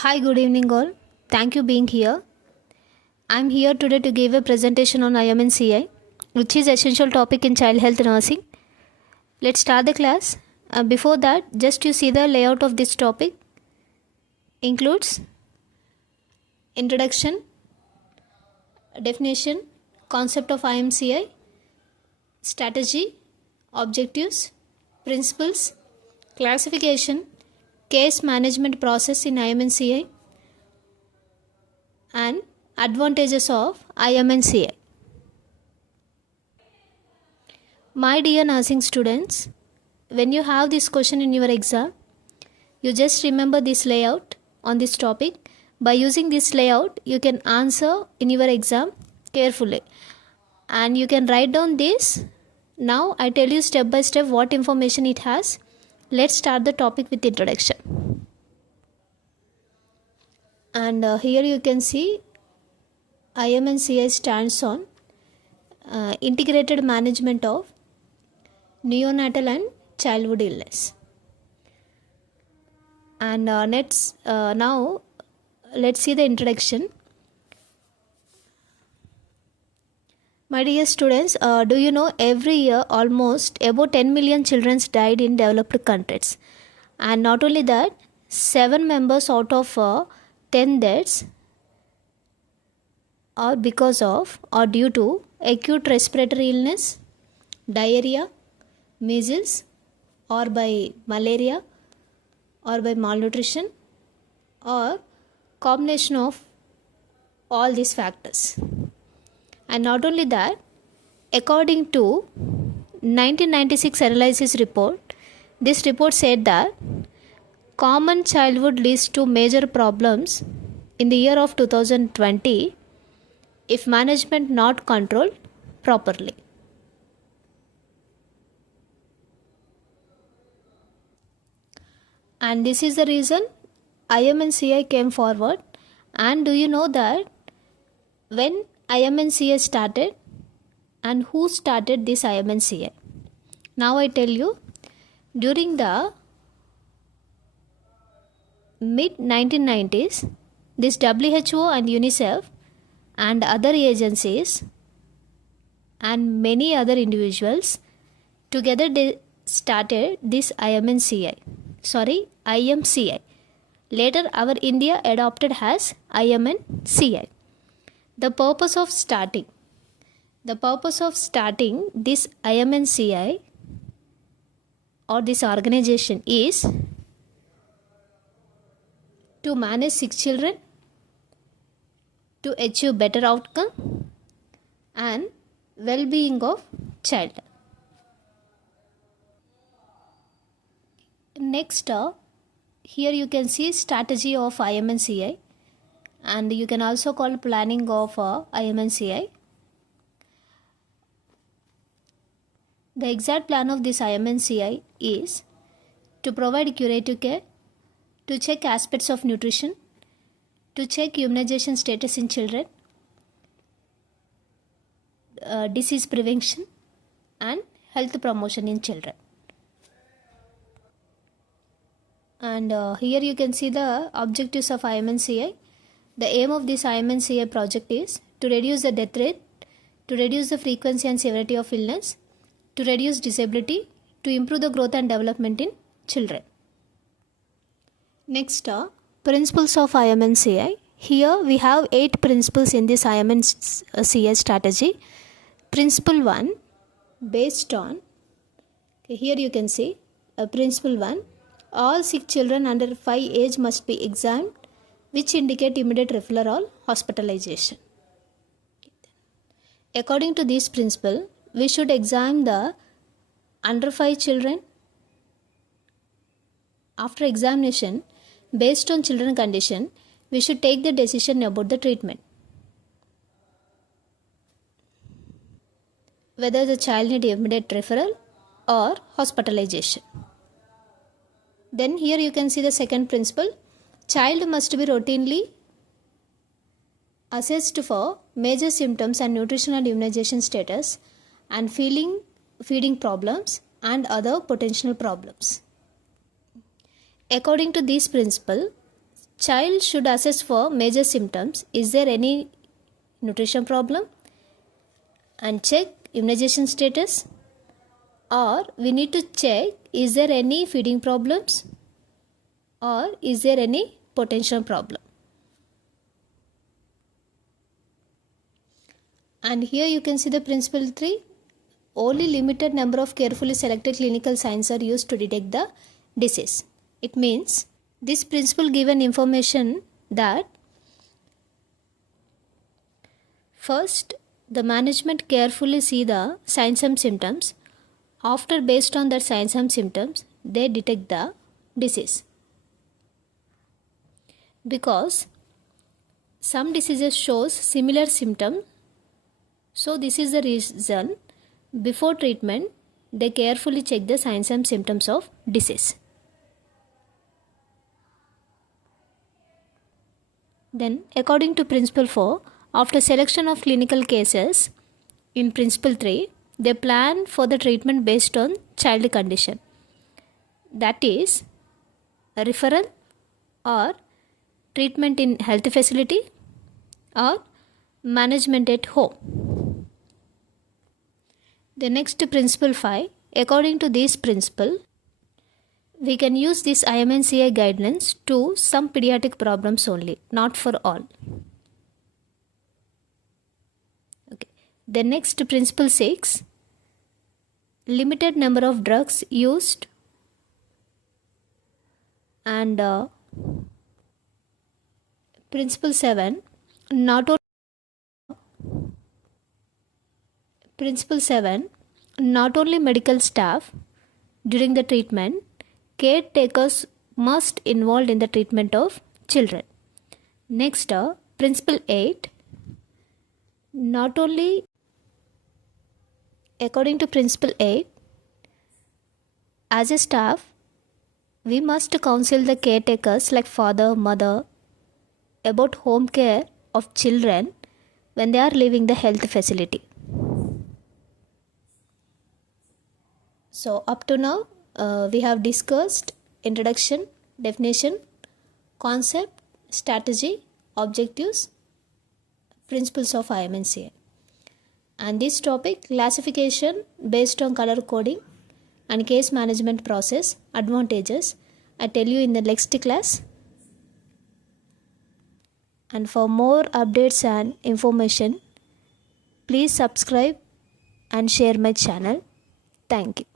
Hi, good evening all. Thank you being here. I'm here today to give a presentation on IMNCI, which is essential topic in child health nursing. Let's start the class. Before that, just you see the layout of this topic. Includes introduction, definition, concept of IMCI, strategy, objectives, principles, classification, case management process in IMNCI, and advantages of IMNCI. My dear nursing students, when you have this question in your exam, you just remember this layout on this topic. By using this layout, you can answer in your exam carefully. And you can write down this. Now I tell you step by step what information it has. Let's start the topic with introduction. And here you can see IMNCI stands on integrated management of neonatal and childhood illness. And now let's see the introduction. My dear students, do you know every year almost about 10 million children died in developed countries, and not only that, 7 members out of 10 deaths are because of or due to acute respiratory illness, diarrhea, measles, or by malaria, or by malnutrition, or combination of all these factors. And not only that, according to 1996 analysis report, this report said that common childhood leads to major problems in the year of 2020 if management not controlled properly. And this is the reason IMNCI came forward. And do you know that when IMNCI started and who started this IMNCI? Now I tell you, during the mid 1990s, this WHO and UNICEF and other agencies and many other individuals together they started this IMNCI. IMCI. Later our India adopted as IMNCI. The purpose of starting this IMNCI or this organization is to manage sick children, to achieve better outcome and well-being of child. Next, here you can see strategy of IMNCI, and you can also call planning of IMNCI. The exact plan of this IMNCI is to provide curative care, to check aspects of nutrition, to check immunization status in children, disease prevention and health promotion in children. And here you can see the objectives of IMNCI. The aim of this IMNCI project is to reduce the death rate, to reduce the frequency and severity of illness, to reduce disability, to improve the growth and development in children. Next, principles of IMNCI. Here we have 8 principles in this IMNCI strategy. Principle 1, based on, here you can see principle 1, all sick children under 5 age must be examined, which indicate immediate referral or hospitalization. According to this principle, we should examine the under 5 children. After examination, based on children condition, we should take the decision about the treatment. Whether the child need immediate referral or hospitalization. Then here you can see the second principle. Child must be routinely assessed for major symptoms and nutritional immunization status and feeding problems and other potential problems. According to this principle, child should assess for major symptoms. Is there any nutrition problem? And check immunization status. Or we need to check, is there any feeding problems? Or is there any potential problem? And here you can see the principle 3. Only limited number of carefully selected clinical signs are used to detect the disease. It means this principle given information that first the management carefully see the signs and symptoms. After, based on the signs and symptoms, they detect the disease. Because some diseases shows similar symptoms, so this is the reason before treatment they carefully check the signs and symptoms of disease. Then according to principle 4, after selection of clinical cases in principle 3, they plan for the treatment based on child condition. That is a referral or treatment in health facility or management at home. The next principle 5, according to this principle, we can use this IMNCI guidelines to some pediatric problems only, not for all. Okay. The next principle 6, limited number of drugs used, and principle 7, not only medical staff during the treatment, caretakers must involved in the treatment of children. Next, principle 8, not only according to principle 8, as a staff, we must counsel the caretakers like father, mother about home care of children when they are leaving the health facility. So up to now, we have discussed introduction, definition, concept, strategy, objectives, principles of IMNCI. And this topic, classification based on color coding and case management process, advantages, I tell you in the next class. And for more updates and information, please subscribe and share my channel. Thank you.